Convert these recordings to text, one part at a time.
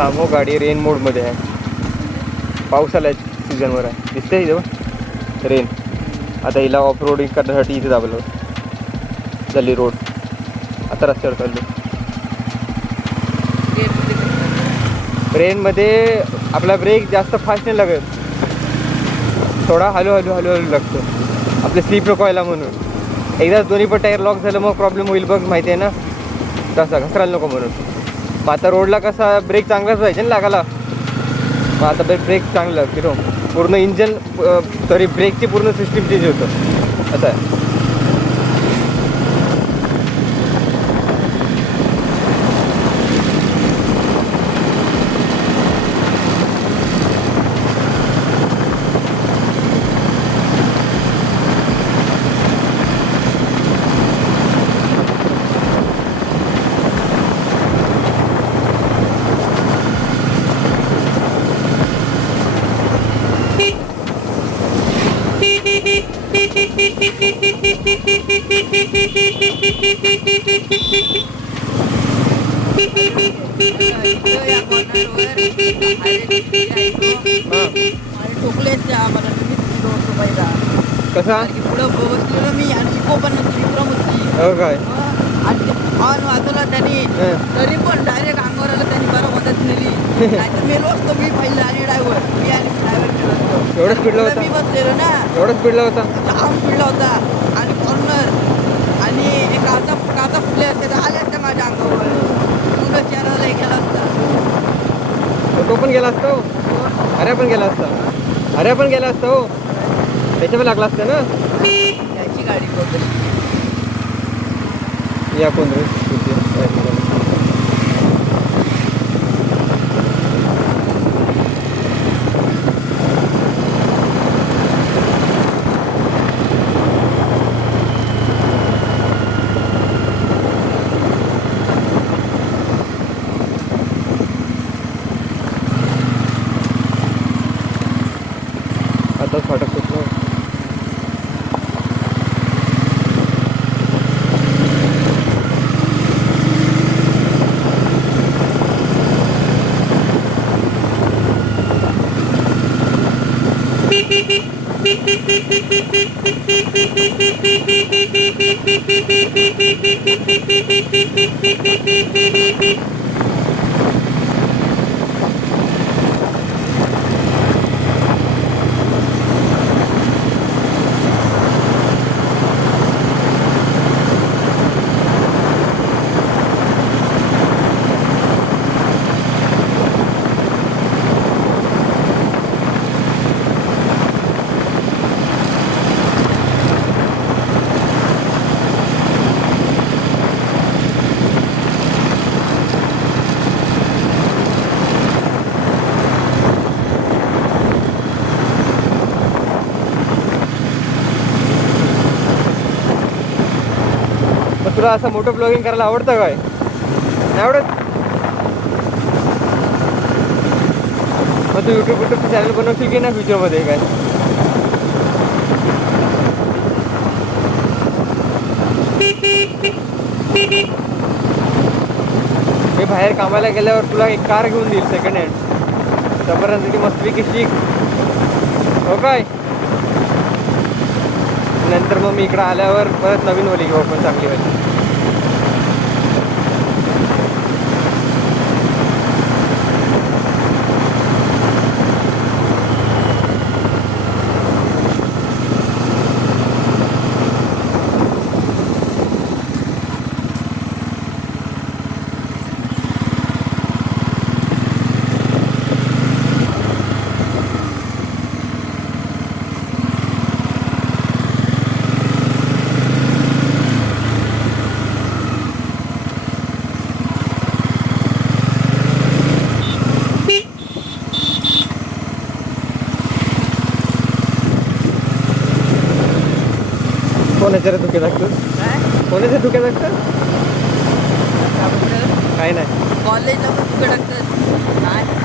थांबो गाडी रेन मोडमध्ये आहे. पाऊस आला सीझनवर आहे. दिसते इथं रेन. आता हिला ऑफ रोडिंग करण्यासाठी इथे दाबलो गल्ली रोड. आता रस्त्यावर चाललो. ट्रेनमध्ये आपला ब्रेक जास्त फास्ट नाही लागत, थोडा हळू हळू हळू हळू लागतो. आपले स्लीप नको व्हायला म्हणून. एकदा दोन्ही पण टायर लॉक झालं मग प्रॉब्लेम होईल बघ, माहिती आहे ना. तसा घसरायला नको म्हणून. मग आता रोडला कसा ब्रेक चांगलाच पाहिजे ना लागायला. मग आता ब्रेक चांगलं फिरो पूर्ण इंजन सॉरी ब्रेकची पूर्ण सिस्टीम चेंज होतं असं आहे. कसा पुढं बसलेलो मी आणि इको पण हो काय आणि हॉर्न वाजवला त्यांनी, तरी पण डायरेक्ट अंगावर आलं. त्यांनी बरं मदत नेली. नाहीतर मेलो असतो मी पहिला आणि ड्रायव्हर केला असतो. एवढं स्पीडला होता मी बसलेलो ना, एवढं स्पीडला होता जाम स्पीडला होता. आणि कॉर्नर आणि एक काचा फुटले असते तर आले असते माझ्या अंगावर. पूर्ण चेहऱ्याला हे केला असता. तो पण गेला असतो. अरे पण गेला असता. अरे पण गेला असतो. त्याच्या पण लागला असतं ना. त्याची गाडी बघ या कोण रे. आता फाटक सुटलो. तुला असं मोठं ब्लॉगिंग करायला आवडतं काय? नाही आवडत? मग तू यूट्यूब चॅनल बनवशील की ना फ्युचरमध्ये काय? मी बाहेर कामाला गेल्यावर तुला एक कार घेऊन देईल सेकंड हँड. तोपर्यंत ती मस्तपैकी शिक हो काय. नंतर मग मी इकडं आल्यावर परत नवीन ओली घेऊ आपण चांगली वाली. कोणाच्या धुक्या लागतं? कोणाच्या धुक्या लागतं? काय नाही कॉलेजला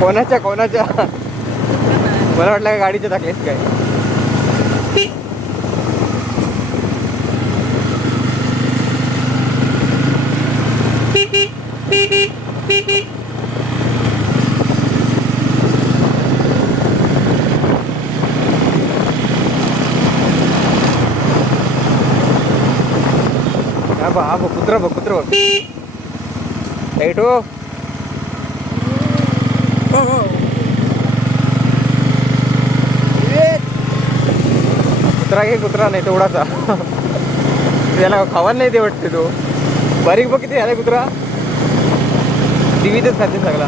कोणाच्या कोणाच्या मला वाटलं का गाडीच्या टाकलेस काय. हा बघ कुत्रा बघ लाईट हो. कुत्रा नाही तेवढाचा. त्याला खावा नाही ते वाटते तो. बारीक बघ किती झाला कुत्रा. टीव्हीतच खाते सगळा.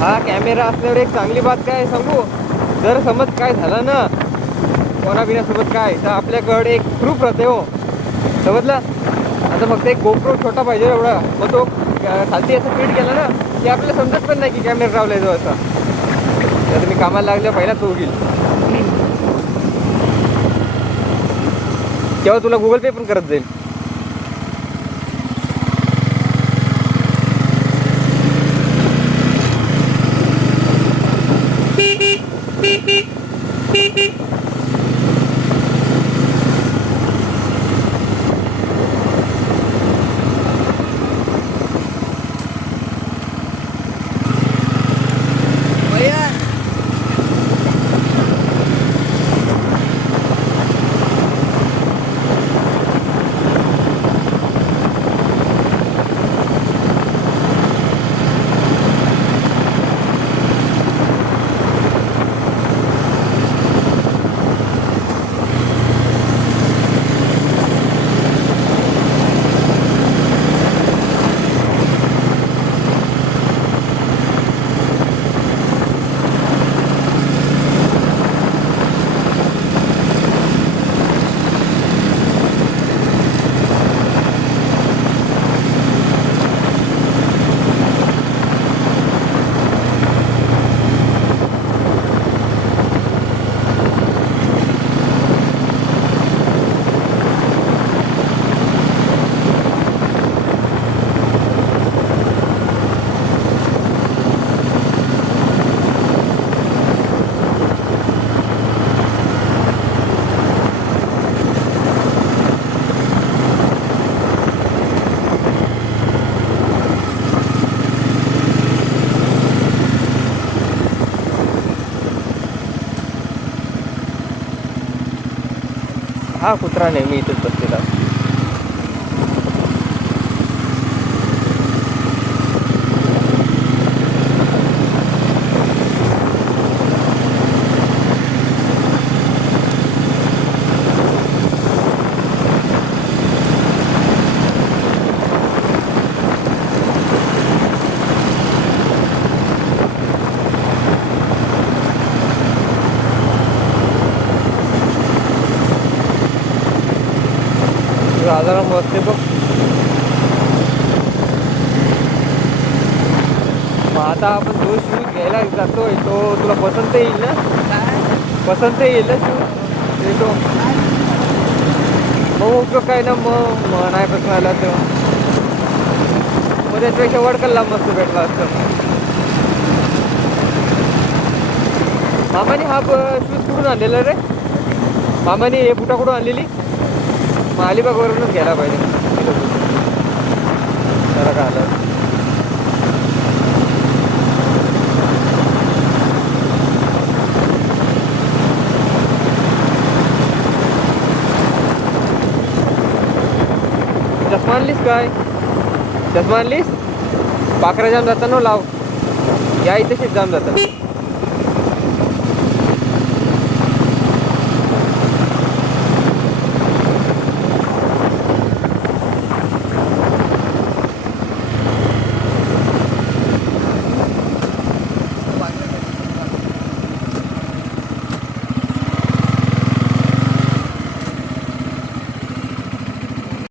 हा कॅमेरा असल्यावर एक चांगली बात काय सांगू, जर समज काय झालं ना कोणाबिनासोबत काय, तर आपल्याकडे एक प्रूफ राहते हो, समजलं. आता फक्त एक गोप्रो छोटा पाहिजे एवढा, मग तो खालती असं फिट केला ना की आपल्याला समजत पण नाही की कॅमेरा लावलाय जो असा. तर तुम्ही कामाला लागल्या पहिला तो होईल, तेव्हा तुला गुगल पे पण करत जाईल. हा कुत्रा नेहमी इथेच बसलेला. आजाराम बसते बघ. मग आता आपण जो शूज घ्यायला जातोय तो तुला पसंत येईल ना? पसंत येईल ना शूज येतो. मग उपयोग काय ना, मग नाही पसंत आला तर मग त्याच्यापेक्षा वडकल्ला मस्त भेटला असतं. मामाने हा शूज कुठून आणलेला रे? मामाने हे बुटा कुठून आणलेली? मग अलिबागवरूनच घ्यायला पाहिजे. जरा का आलं चष्मा आणलीस काय? चष्मा आणलीस? पाखरा जाम जाताना लाव, या इथेच जाम जातात.